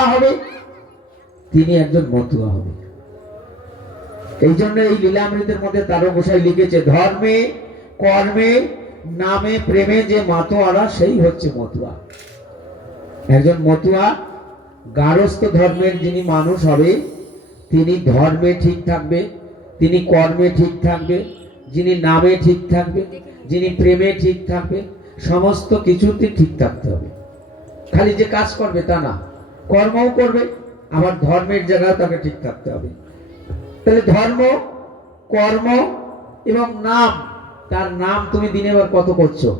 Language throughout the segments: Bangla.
মতুয়া হবে, তিনি একজন মতুয়া হবে। এই জন্য এই লীলামৃতের মধ্যে তারকগোসাই লিখেছে, ধর্মে কর্মে নামে প্রেমে যে মাতোয়ারা সেই হচ্ছে মতুয়া। একজন মতুয়া গারস্থ ধর্মের যিনি মানুষ হবে, তিনি ধর্মে ঠিক থাকবে, তিনি কর্মে ঠিক থাকবে, যিনি নামে ঠিক থাকবে, যিনি প্রেমে ঠিক থাকবে, সমস্ত কিছুতে ঠিক থাকতে হবে। খালি যে কাজ করবে তা না, কর্মও করবে, আবার ধর্মের জায়গায় তাকে ঠিক থাকতে হবে। তাহলে ধর্ম, কর্ম এবং নাম, তার নাম তুমি দিনে বার কত করছো,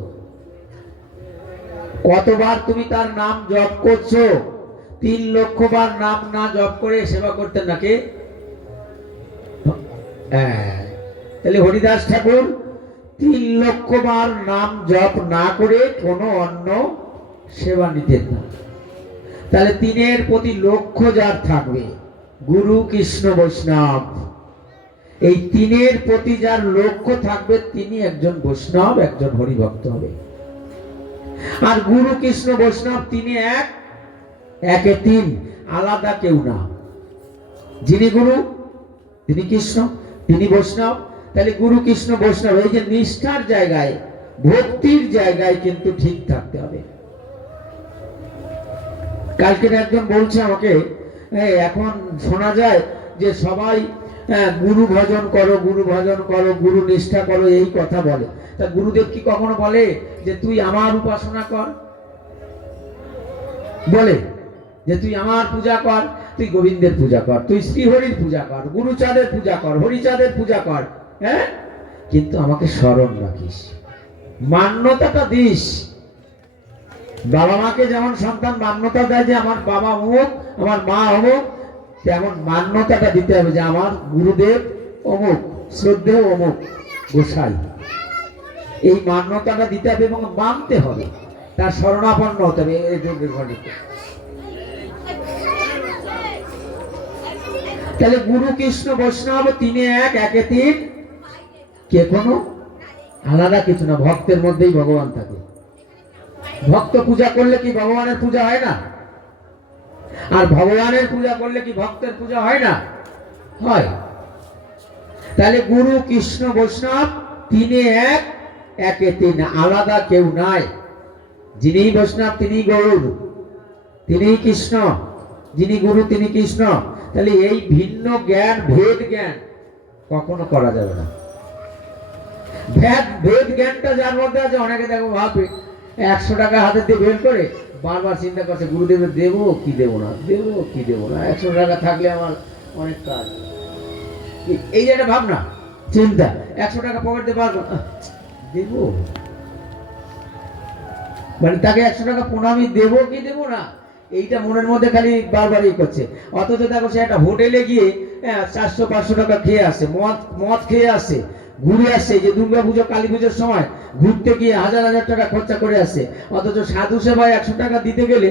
কতবার তুমি তার নাম জপ করছো? 3 লক্ষ বার নাম না জপ করে সেবা করতেন নাকি? তাহলে হরিদাস ঠাকুর 3 লক্ষ বার নাম জপ না করে কোনো অন্য সেবা নিতেন না। তাহলে তিনের প্রতি লক্ষ্য যার থাকবে, গুরু কৃষ্ণ বৈষ্ণব, এই তিনের প্রতি যার লক্ষ্য থাকবে তিনি একজন বৈষ্ণব, একজন হরিভক্ত হবে। আর গুরু কৃষ্ণ বৈষ্ণব তিনি এক, একে তিন, আলাদা কেউ না। যিনি গুরু তিনি কৃষ্ণ, তিনি বৈষ্ণব। তাহলে গুরু কৃষ্ণ বৈষ্ণব, এই যে নিষ্ঠার জায়গায়, ভক্তির জায়গায় কিন্তু ঠিক থাকতে হবে। কালকে একজন বলছে আমাকে, এখন শোনা যায় যে সবাই গুরু ভজন করো, গুরু ভজন করো, গুরু নিষ্ঠা করো, এই কথা বলে। তা গুরুদেব কি কখনো বলে যে তুই আমার উপাসনা কর? বলে যে তুই আমার পূজা কর, তুই গোবিন্দের পূজা কর, তুই শ্রীহরির পূজা কর, গুরুচাঁদের পূজা কর, হরিচাঁদের পূজা কর, হ্যাঁ, কিন্তু আমাকে স্মরণ রাখিস, মান্যতাটা দিস। বাবা মাকে যেমন সন্তান মান্যতা দেয় যে আমার বাবা অমুক, আমার মা অমুক, তেমন মান্যতাটা দিতে হবে যে আমার গুরুদেব অমুক, শ্রদ্ধেয় অমুক গোসাই। এই মান্যতাটা দিতে হবে এবং মানতে হবে, তার শরণাপন্ন হতে হবে। এই যুগের ঘটিতে তাহলে গুরু কৃষ্ণ বৈষ্ণব তিনি এক, একে তিন, কে কোনো আলাদা কিছু না। ভক্তের মধ্যেই ভগবান থাকে। ভক্ত পূজা করলে কি ভগবানের পূজা হয় না? আর ভগবানের পূজা করলে কি ভক্তের পূজা হয় না? হয়। তাহলে গুরু কৃষ্ণ বৈষ্ণব তিনি এক, একে তিন, আলাদা কেউ নাই। যিনি বৈষ্ণব তিনি গৌর, তিনি কৃষ্ণ, যিনি গুরু তিনি কৃষ্ণ। তাহলে এই ভিন্ন জ্ঞান, ভেদ জ্ঞান কখনো করা যাবে না। ভেদ জ্ঞানটা যার মধ্যে আছে, অনেকে দেখো ভাবে 100 টাকা হাতে দিয়ে বের করে বারবার চিন্তা করছে গুরুদেবের দেবো কি দেবো না, দেবো কি দেবো না, 100 টাকা থাকলে আমার অনেক কাজ। এই যে একটা ভাবনা চিন্তা, 100 টাকা পকেট দিয়ে পারবো দেবো, মানে তাকে 100 টাকা প্রণামী দেবো কি দেবো না, এইটা মনের মধ্যে খালি বারবারই করছে। অথচ দেখো সে একটা হোটেলে গিয়ে 400-500 টাকা খেয়ে আসে, মদ খেয়ে আসে, ঘুরে আসছে। যে দুর্গা পুজো কালী পুজোর সময় ঘুরতে গিয়ে 1000 টাকা খরচা করে আসে। অথচ সাধু সেবায় 100 টাকা দিতে গেলে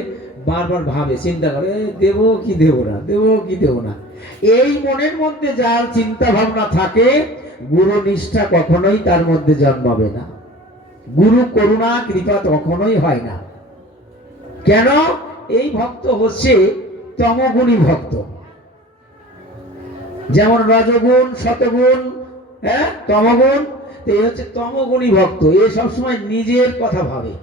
বারবার ভাবে, চিন্তা করে দেবো কি দেবো না, দেবো কি দেবো না। এই মনের মধ্যে যার চিন্তা ভাবনা থাকে, গুরু নিষ্ঠা কখনোই তার মধ্যে জন্মাবে না, গুরু করুণা কৃপা কখনোই হয় না। কেন? এই ভক্ত হচ্ছে তমগুণী ভক্ত। যেমন রজগুণ, শতগুণ, তমগুণ, এই হচ্ছে তমগুণী ভক্ত। এ সবসময় নিজের কথা ভাবে,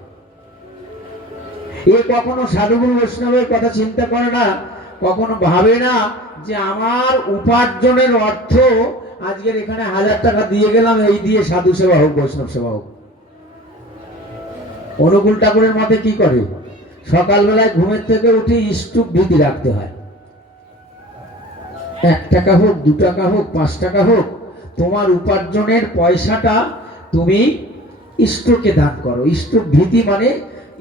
এ কখনো সাধুগুরু বৈষ্ণবের কথা চিন্তা করে না, কখনো ভাবে না যে আমার উপার্জনের অর্থ আজকের এখানে 1000 টাকা দিয়ে গেলাম, এই দিয়ে সাধু সেবা হোক, বৈষ্ণব সেবা হোক। অনুকূল ঠাকুরের মতে কি করে? সকালবেলায় ঘুমের থেকে উঠে স্তূপ ভীতি রাখতে হয়। 1 টাকা হোক, 2 টাকা হোক, 5 টাকা হোক, তোমার উপার্জনের পয়সাটা তুমি ইষ্টকে দান করো। স্তূপ ভীতি মানে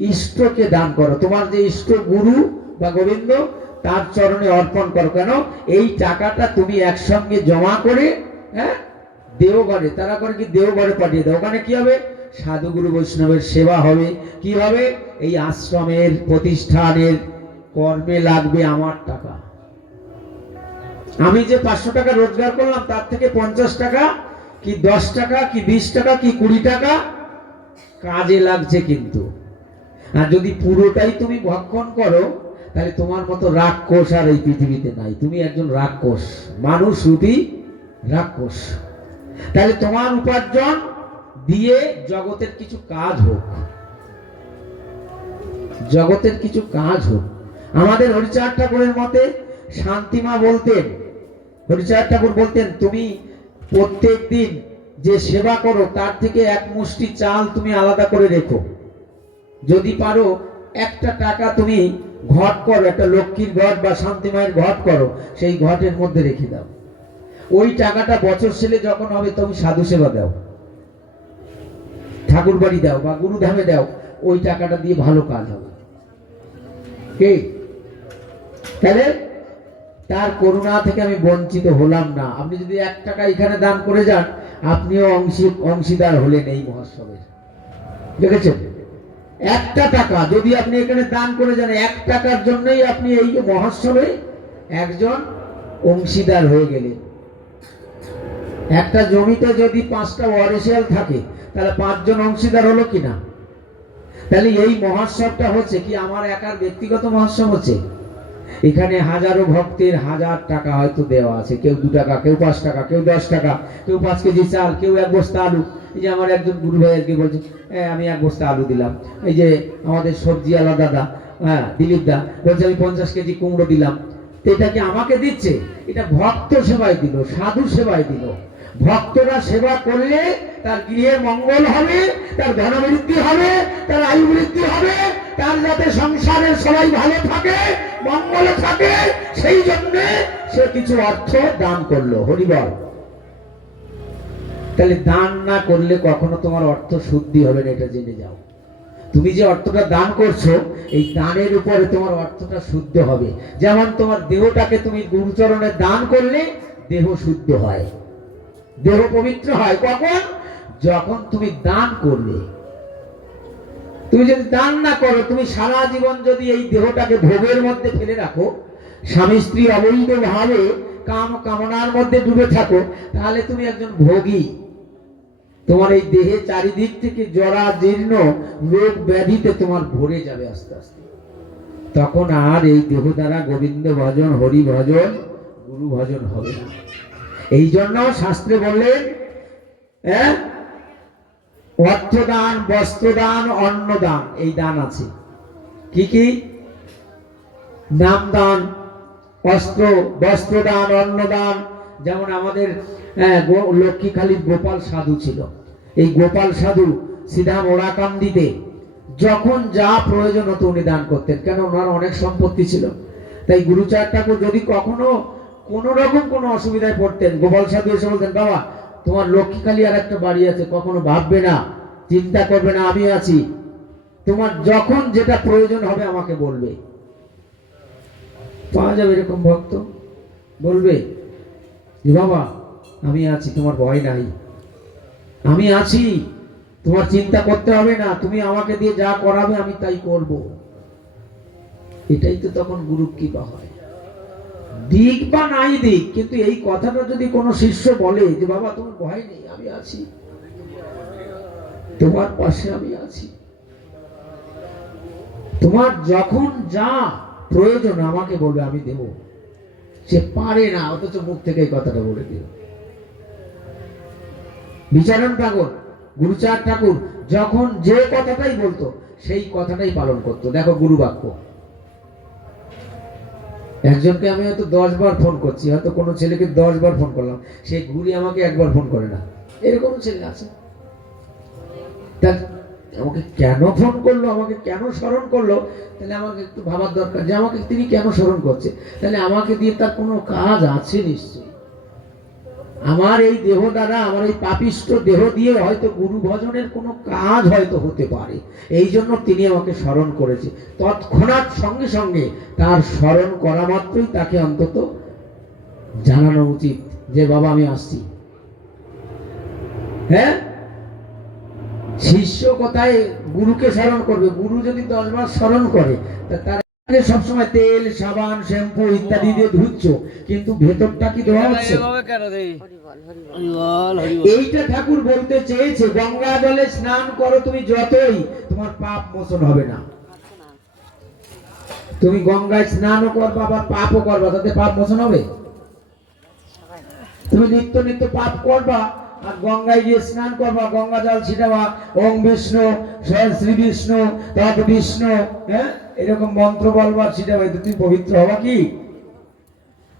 ইষ্টকে দান করো। তোমার যে ইষ্ট গুরু বা গোবিন্দ, তার চরণে অর্পণ করো। কেন? এই টাকাটা তুমি একসঙ্গে জমা করে দেওঘরে, তারা করে কি দেওঘরে পাঠিয়ে দাও। ওখানে কি হবে? সাধুগুরু বৈষ্ণবের সেবা হবে। কি হবে? এই আশ্রমের প্রতিষ্ঠানের কর্মে লাগবে আমার টাকা। আমি যে 500 টাকা রোজগার করলাম, তার থেকে 50 টাকা কি 10 টাকা কি 20 টাকা কি 20 টাকা কাজে লাগছে। কিন্তু আর যদি পুরোটাই তুমি ভক্ষণ করো, তাহলে তোমার মতো রাক্ষস আর এই পৃথিবীতে নাই। তুমি একজন রাক্ষস, মানুষ রূপী রাক্ষস। তাহলে তোমার উপার্জন দিয়ে জগতের কিছু কাজ হোক, জগতের কিছু কাজ হোক। আমাদের হরিচাঁদ ঠাকুরের মতে শান্তিমা বলতেন, হরিচাঁদ ঠাকুর বলতেন, তুমি প্রত্যেক দিন যে সেবা করো তার থেকে এক মুষ্টি চাল তুমি আলাদা করে রেখো। যদি পারো একটা টাকা তুমি ঘট করো, একটা লক্ষ্মীর ঘট বা শান্তিমায়ের ঘট করো, সেই ঘটের মধ্যে রেখে দাও। ওই টাকাটা বছর শেষে যখন হবে তুমি সাধু সেবা দাও, ঠাকুর বাড়ি দাও বা গুরুধামে দাও, ওই টাকাটা দিয়ে ভালো কাজ হবে। কে তাহলে তার করুণা থেকে আমি বঞ্চিত হলাম না। আপনি যদি 1 টাকা এখানে দান করে যান, আপনিও অংশীদার হলেন এই মহোৎসবের। দেখেছেন, 1টা টাকা যদি আপনি এখানে দান করে যান, 1 টাকার জন্যই আপনি এই মহোৎসবে একজন অংশীদার হয়ে গেলেন। একটা জমিতে যদি 5টা ওয়ারিশাল থাকে, তাহলে 5 জন অংশীদার হলো কিনা? তাহলে এই মহোৎসবটা হচ্ছে কি আমার একার ব্যক্তিগত মহোৎসব হচ্ছে? এখানে হাজারো ভক্তের 1000 টাকা হয়তো দেওয়া আছে, কেউ 2 টাকা, কেউ 5 টাকা, কেউ 10 টাকা, কেউ 5 কেজি চাল, কেউ 1 বস্তা আলু। এই যে আমার একজন গুরু ভাই আজকে বলছে, আমি 1 বস্তা আলু দিলাম। এই যে আমাদের সবজিওয়ালা দাদা, দিলীপ দা বলছে আমি 50 কেজি কুমড়ো দিলাম। এটা কি আমাকে দিচ্ছে? এটা ভক্ত সেবায় দিল, সাধু সেবায় দিল। ভক্তরা সেবা করলে তার গৃহে মঙ্গল হবে, তার ধনবৃদ্ধি হবে, তার আয়ু বৃদ্ধি হবে, তার যাতে সংসারের সবাই ভালো থাকে, মঙ্গল থাকে, সেই জন্য সে কিছু অর্থ দান করলো। হরিবল। তাহলে দান না করলে কখনো তোমার অর্থ শুদ্ধি হবে না, এটা জেনে যাও। তুমি যে অর্থটা দান করছো, এই দানের উপরে তোমার অর্থটা শুদ্ধ হবে। যেমন তোমার দেহটাকে তুমি গুরুচরণে দান করলে দেহ শুদ্ধ হয়, দেহ পবিত্র হয়। কখন? যখন তুমি দান করবে। তুমি যদি দান না করো, তুমি সারা জীবন যদি এই দেহটাকে ভোগের মধ্যে ফেলে রাখো, স্বামী স্ত্রী অবৈধ ভাবে কাম কামনার মধ্যে ডুবে থাকো, তাহলে তুমি একজন ভোগী। তোমার এই দেহে চারিদিক থেকে জরা জীর্ণ রোগ ব্যাধিতে তোমার ভরে যাবে আস্তে আস্তে। তখন আর এই দেহ দ্বারা গোবিন্দ ভজন, হরি ভজন, গুরু ভজন হবে না। এই জন্য শাস্ত্রে বললেন, অর্থদান, বস্ত্রদান, অন্নদান, এই দান আছে। কি কি? নাম দান, বস্ত্রদান, অন্নদান। যেমন আমাদের লক্ষ্মীখালীর গোপাল সাধু ছিল। এই গোপাল সাধু সিধা মোড়াকান্দিতে যখন যা প্রয়োজন হতো উনি দান করতেন। কেন? ওনার অনেক সম্পত্তি ছিল। তাই গুরুচাঁদ ঠাকুর যদি কখনো কোন রকম কোনো অসুবিধায় পড়তেন, গোপাল সাধু এসে বলতেন, বাবা তোমার লক্ষ্মীখালী আর একটা বাড়ি আছে, কখনো ভাববে না, চিন্তা করবে না, আমি আছি, তোমার যখন যেটা প্রয়োজন হবে আমাকে বলবে। পাওয়া যাবে এরকম ভক্ত, বলবে বাবা আমি আছি, তোমার ভয় নাই, আমি আছি, তোমার চিন্তা করতে হবে না, তুমি আমাকে দিয়ে যা করাবে আমি তাই করব। এটাই তো তখন গুরু কৃপা হয়। দিক বা নাই দিক, কিন্তু এই কথাটা যদি কোনো শিষ্য বলে যে বাবা তোমার ভয় নেই, আমি আছি, তোমার পাশে আমি আছি, তোমার যখন যা প্রয়োজন আমাকে বলবে, আমি দেব। সে পারে না, অথচ মুখ থেকে এই কথাটা বলে দিল। বিচারণ ঠাকুর, গুরুচাঁদ ঠাকুর যখন যে কথাটাই বলতো সেই কথাটাই পালন করতো। দেখো গুরু বাক্য। একজনকে আমি হয়তো 10 বার ফোন করছি, হয়তো কোনো ছেলেকে 10 বার ফোন করলাম, সে ঘুরি আমাকে 1 বার ফোন করে না, এরকম ছেলে আছে। আমাকে কেন ফোন করলো, আমাকে কেন স্মরণ করলো, তাহলে আমাকে একটু ভাবার দরকার যে আমাকে তিনি কেন স্মরণ করছে। তাহলে আমাকে দিয়ে তার কোনো কাজ আছে নিশ্চয়ই। আমার এই দেহ দ্বারা, আমার এই পাপিষ্ঠ দেহ দিয়ে হয়তো গুরু ভজনের কোনো কাজ হয়তো হতে পারে, এই জন্য তিনি আমাকে স্মরণ করেছে। তৎক্ষণাৎ সঙ্গে সঙ্গে তার স্মরণ করা মাত্রই তাকে অন্তত জানানো উচিত যে বাবা আমি আসছি। হ্যাঁ, শিষ্য কোথায় গুরুকে স্মরণ করবে? গুরু যদি 10 বার স্মরণ করে, তার সবসময় তেল, সাবান, শ্যাম্পু ইত্যাদি দিয়ে ধুচ্ছ, কিন্তু ভেতরটা কি ধোয়া হচ্ছে? এইটা ঠাকুর বলতে চেয়েছে, গঙ্গা জলে স্নান করো তুমি যতই, তোমার পাপ মোচন হবে না। তুমি গঙ্গায় স্নানও করবা আবার পাপও করবা, তাতে পাপ মোচন হবে? তুমি নিত্য নিত্য পাপ করবা আর গঙ্গায় গিয়ে স্নান করবা, গঙ্গা জল ছিটাবা, ওং বিষ্ণু শ্রী বিষ্ণু তৎ বিষ্ণু, হ্যাঁ, এরকম মন্ত্র বলবা, ছিটাবা, তুমি পবিত্র হবা কি?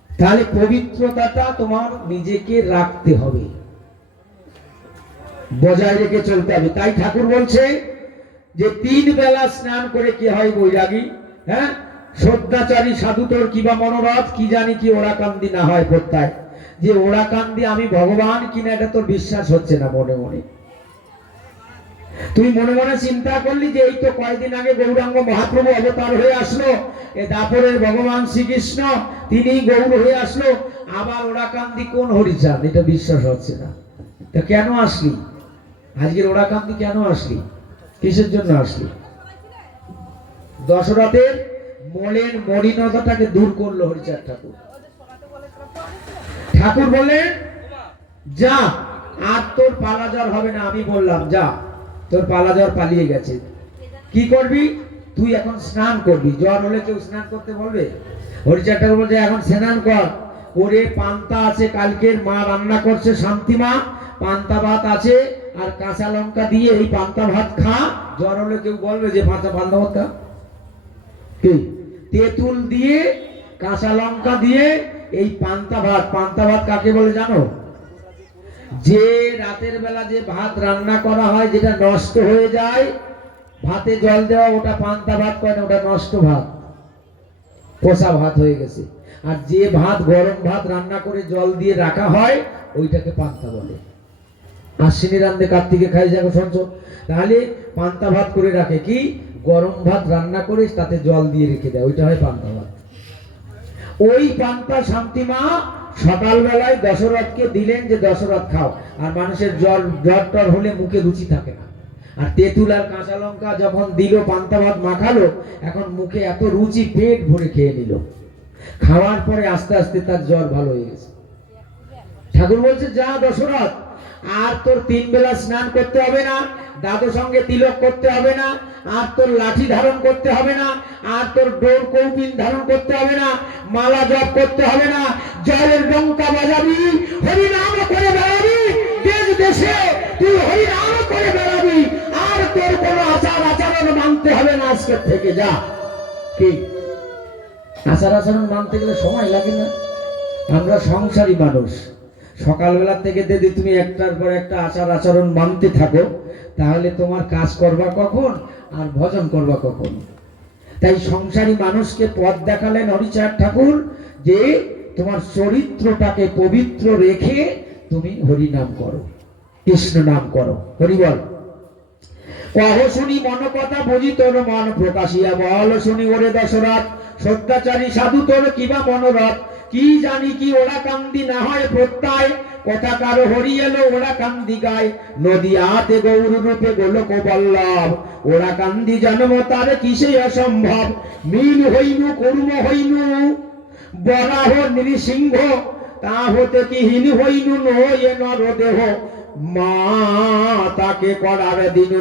তাহলে পবিত্রতাটা তোমার নিজেকে রাখতে হবে, বজায় রেখে চলতে হবে। তাই ঠাকুর বলছে যে 3 বেলা স্নান করে কি হয় বৈরাগী, হ্যাঁ, শ্রদ্ধাচারী সাধু তোর কিবা মনোরথ, কি জানি কি ওরা কান্দি না হয় প্রত্যয়। যে ওরা কান্দি আমি ভগবান কিনা এটা তোর বিশ্বাস হচ্ছে না মনে মনে। তুই মনে মনে চিন্তা করলি যে এই তো কয়েকদিন আগে গৌরাঙ্গ মহাপ্রভু অবতার হয়ে আসলো, এ দাপরের ভগবান শ্রীকৃষ্ণ তিনি গৌর হয়ে আসলো, আবার ওরা কান্দি কোন হরিচাঁদ, এটা বিশ্বাস হচ্ছে না। তা কেন আসলি আজকের ওরা কান্দি, কেন আসলি, কিসের জন্য আসলি? দশরথের মলের মলিনতাটাকে দূর করলো হরিচাঁদ ঠাকুর। ঠাকুর বললেন যা, আর তোর পালাজ্বর হবে না। আমি বললাম যা, তোর পালাজ্বর পালিয়ে গেছে। কি করবি তুই? এখন স্নান করবি। জ্বর হলে কেউ স্নান করতে বলবে? হরিচাঁদ ঠাকুর বলছে এখন স্নান কর, করে পান্তা আছে কালকের মা রান্না করছে শান্তিমা, পান্তা ভাত আছে আর কাঁচা লঙ্কা দিয়ে এই পান্তা ভাত খা। জ্বর হলে কেউ বলবে যে পান্তা ভাত খা? কি তেঁতুল দিয়ে কাঁচা লঙ্কা দিয়ে এই পান্তা ভাত, পান্তা ভাত কাকে বলে জানো? যে রাতের বেলা যে ভাত রান্না করা হয় যেটা নষ্ট হয়ে যায়, ভাতে জল দেওয়া, ওটা পান্তা ভাত কয় না, ওটা নষ্ট ভাত, পচা ভাত হয়ে গেছে। আর যে ভাত গরম ভাত রান্না করে জল দিয়ে রাখা হয় ওইটাকে পান্তা বলে। আশ্বিনী রান্ধে কার্তিকে খাই যাবো শুনছো? তাহলে পান্তা ভাত করে রাখে কি, গরম ভাত রান্না করে তাতে জল দিয়ে রেখে দেয়, ওইটা হয় পান্তা ভাত। ওই পান্তা শান্তিমা সকালবেলায় দশরথকে দিলেন যে দশরথ খাও। আর মানুষের জ্বর টর হলে মুখে রুচি থাকে না, আর তেঁতুল আর কাঁচা লঙ্কা যখন দিল, পান্তা ভাত মাখালো, এখন মুখে এত রুচি, পেট ভরে খেয়ে নিল। খাওয়ার পরে আস্তে আস্তে তার জ্বর ভালো হয়ে গেছে। ঠাকুর বলছে যা দশরথ, আর তোর 3 বেলা স্নান করতে হবে না, দাদু সঙ্গে তিলক করতে হবে না, আর তোর লাঠি ধারণ করতে হবে না, আর তোর ডোর কৌপিন ধারণ করতে হবে না, মালা জপ করতে হবে না, জয়ের ডঙ্কা বাজাবি, হরিনাম করে বেড়াবি, দেশ দেশে তুই হরিনাম করে বেড়াবি, আর তোর কোনো আচার আচরণ মানতে হবে না আজকের থেকে। যা। কি আচার আচরণ মানতে গেলে সময় লাগে না? আমরা সংসারী মানুষ, সকালবেলা থেকে যদি তুমি একটার পর একটা আচার আচরণ মানতে থাকো, তাহলে তোমার কাজ করবা কখন আর ভজন করবা কখন? তাই সংসারী মানুষকে পথ দেখালেন হরিচাঁদ ঠাকুর, যে তোমার চরিত্রটাকে পবিত্র রেখে তুমি হরি নাম করো, কৃষ্ণ নাম করো। হরি বল। কহ শুনি মন কথা, বুঝি তোর মন প্রকাশিয়া বল, শুনি ওরে দশরথ শ্রদ্ধাচারী সাধু তোর কিবা মনোরথ, কি জানি কি ওরা কান্দি না হয় প্রত্যয়, কথা কারো হরি এলো ওরা কান্দি গায়, নদীয়াতে গৌর রূপে গোলক বল্লভ, ওরা কান্দি জন্ম তার কিসে অসম্ভব, মিল হইনু কর্ম হইনু বরাহ নৃসিংহ, তা হতে কি হীন হইনু নয় নর দেহ, মা তাকে করার দিন